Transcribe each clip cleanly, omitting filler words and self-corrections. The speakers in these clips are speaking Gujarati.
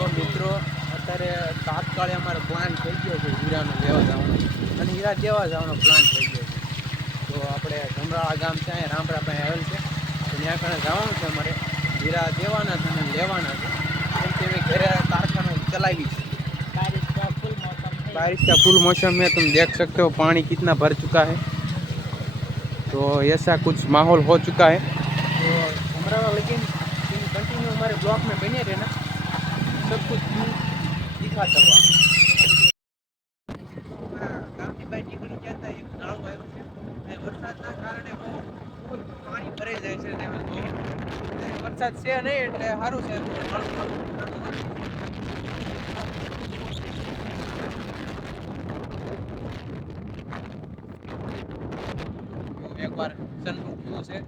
તો મિત્રો અત્યારે તાત્કાલિક અમારો પ્લાન થઈ ગયો છે હીરાનો લેવા જવાનો અને હીરા દેવા જવાનો પ્લાન થઈ ગયો છે. તો આપણે જમરાળા ગામ છે, અહીંયા રામપરા પાસે આવેલ છે, તો ત્યાં કણે જવાનું છે. અમારે હીરા દેવાના છે અને લેવાના છે, કેમ કે મેં ઘરે कारखाना चलाई है। बारिश का फुल मौसम में तुम देख सकते हो पानी कितना भर चुका है, तो ऐसा कुछ माहौल हो चुका है। तो हमारा लेकिन कंटिन्यू हमारे ब्लॉक में बने रहना, सब कुछ दिखाता हुआ। પાણી ભરાઈ જાય છે, વરસાદ છે નહીં એટલે સારું છે. એકવાર સનરૂફ થયું છે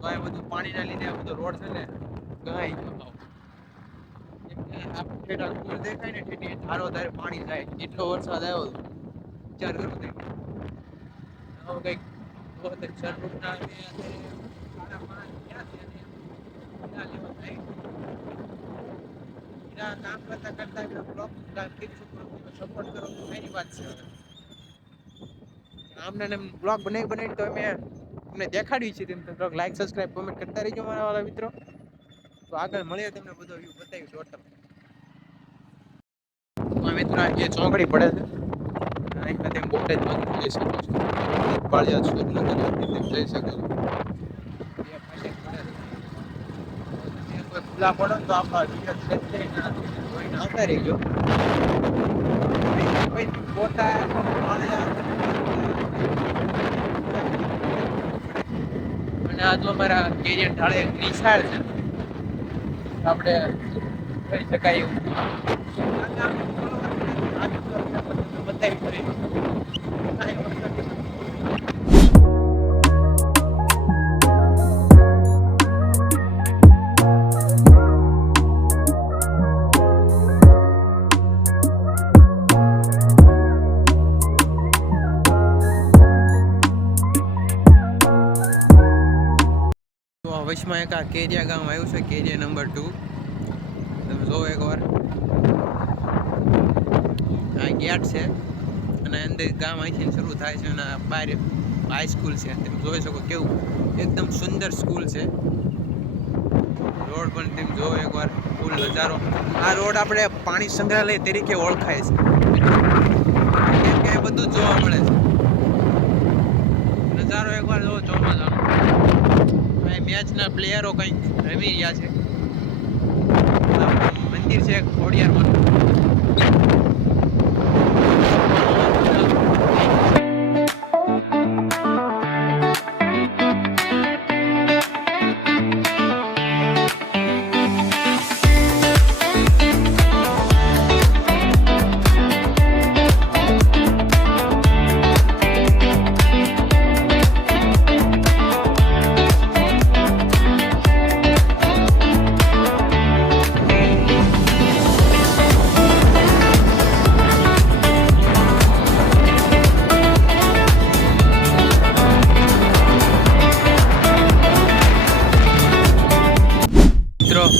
તો આ બધું પાણીના લીધે આ બધો રોડ છે ને ગહાઈ ગયો. આ ઠેઠા પુલ દેખાય ને ઠેઠી ધારો ધારે પાણી જાય, એટલો વરસાદ આવ્યો વિચાર કરો. હવે કંઈક સનરૂફ ના કામ કરતા કરતા બ્લોક સપોર્ટ કરો તો એની વાત છે. આમને બ્લોગ બનાવી તો મેં તમને દેખાડ્યું છે, તેમ બ્લોગ લાઈક સબસ્ક્રાઇબ કોમેન્ટ કરતા રહીજો મારા વાળા મિત્રો. તો આગળ મળીએ, તમને બધો વ્યૂ બતાવીશ ટોટલ. મિત્રો એ ચોકડી પડે છે, અહીં તેમ બોટે જ જોઈ શકો છો, પાળિયા સુરનગર તેમ જઈ શકો છો. કોઈ ખુલ્લા પડો તો આપણા વિડીયો આવતા રહીજો. બોટા અને આ તો અમારા કેરિયર ઢાળે નિશાળ છે, આપણે કહી શકાય એવું બતાવી. વચમાં એક આ કેરિયા ગામ આવ્યું છે, કેરિયા નંબર 2. તમે જોવો એકવાર, આ ગેટ છે અને અંદર ગામ અહીંથી શરૂ થાય છે અને બહાર હાઈસ્કૂલ છે. તમે જોઈ શકો કેવું એકદમ સુંદર સ્કૂલ છે. રોડ પણ તમે જોવો એકવાર, ફૂલ નજારો. આ રોડ આપણે પાણી સંગ્રહાલય તરીકે ઓળખાય છે, કેમ કે બધું જ જોવા મળે છે. નજારો એકવાર જોવો ચોમાસાનો. મેચના પ્લેયરો કંઈક રમી રહ્યા છે. મંદિર છે ખોડિયારમાં.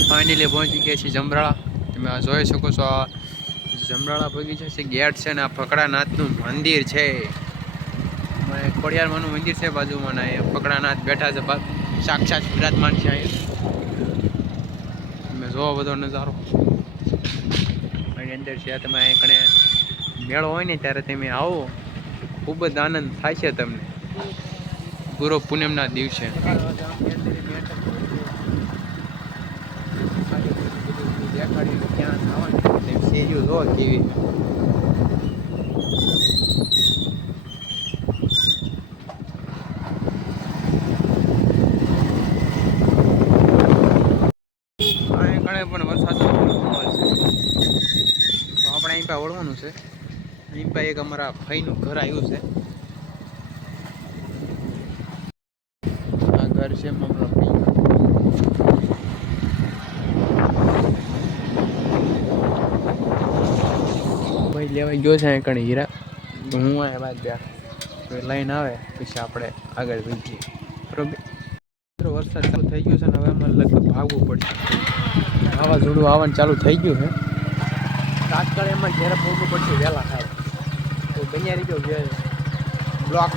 ફાઇનલી પહોંચી ગયા છીએ જમરાળા. તમે આ જોઈ શકો છો, આ જમરાળા બગીચા છે, ગેટ છે ને આ ફકડાનાથનું મંદિર છે. ખોડિયારમાંનું મંદિર છે બાજુમાં, ને ફકડાનાથ બેઠા છે, સાક્ષાત વિરાજમાન છે અહીંયા. તમે જોવો બધો નજારો એની અંદર છે. તમે અહીં કણે મેળો હોય ને ત્યારે તમે આવો, ખૂબ જ આનંદ થાય છે તમને ગુરુ પૂનમના દિવસે. દેખાડી ક્યાં આવવાનું શેરીઓ જો કેવી. પણ વરસાદ તો આપણે અહીં પાસે વળવાનું છે. અહીં પાસે એક અમારા ભાઈનું ઘર આવ્યું છે. આ ઘર છે અમારા ભાઈ. લેવા ગયો છે કણી હીરા, તો હું આ બાદ લાઈન આવે પછી આપણે આગળ વધીએ. બરોબર, વરસાદ ચાલુ થઈ ગયો છે ને હવે અમારે લગભગ ભાગવું પડશે. વાવાઝોડું આવવાનું ચાલુ થઈ ગયું છે. તાત્કાળ એમાં ઘેર પહોંચવું પડશે વહેલા થાય તો બન્યા રહીજો બ્લોક.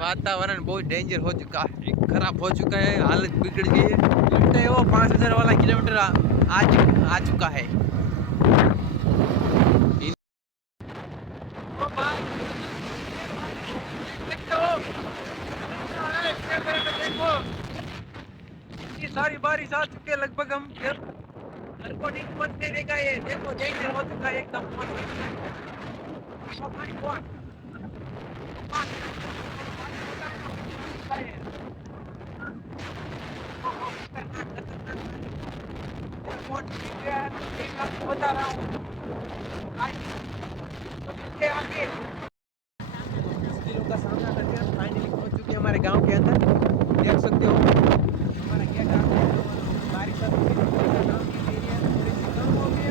वातावरण बहुत डेंजर हो चुका है, खराब हो चुका है, हालत बिगड़ गई है। वो 5000 वाला किलोमीटर आ चुका है। सारी बारिश आ चुकी है, लगभग हम घर को नहीं पहुंचने देगा। ये देखो डेंजर हो चुका है एकदम। बता रहा हूँ मुश्किलों का सामना करके हम फाइनली पहुंच चुके हैं हमारे गांव के अंदर। देख सकते हो हमारा क्या गाँव है। बारिश गाँव की एरिया थोड़ी सी कम हो गई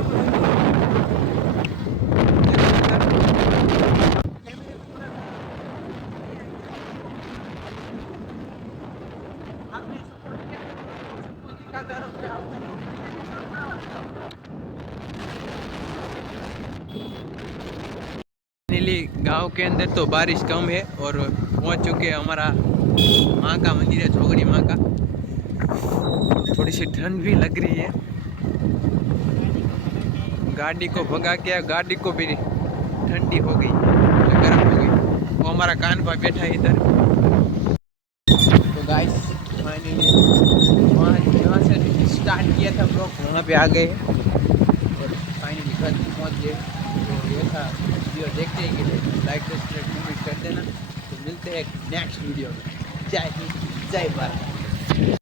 गांव के अंदर तो बारिश कम है और पहुंच चुके हैं हमारा माँ का मंदिर है, जोगनी माँ का। थोड़ी सी ठंड भी लग रही है। गाड़ी को भगा के गाड़ी को भी ठंडी हो गई, गर्म हो गई। वो हमारा कान पर बैठा है इधर। तो गाइस फाइनली वहाँ से स्टार्ट किया था ब्लॉग, वहाँ पे आ गए और फाइनली घर पहुँच गए। तो ये था वीडियो, देखते हैं कि लाइक सब्सक्राइब कमेंट कर देना। तो मिलते हैं नेक्स्ट वीडियो में। जय हिंद, जय भारत।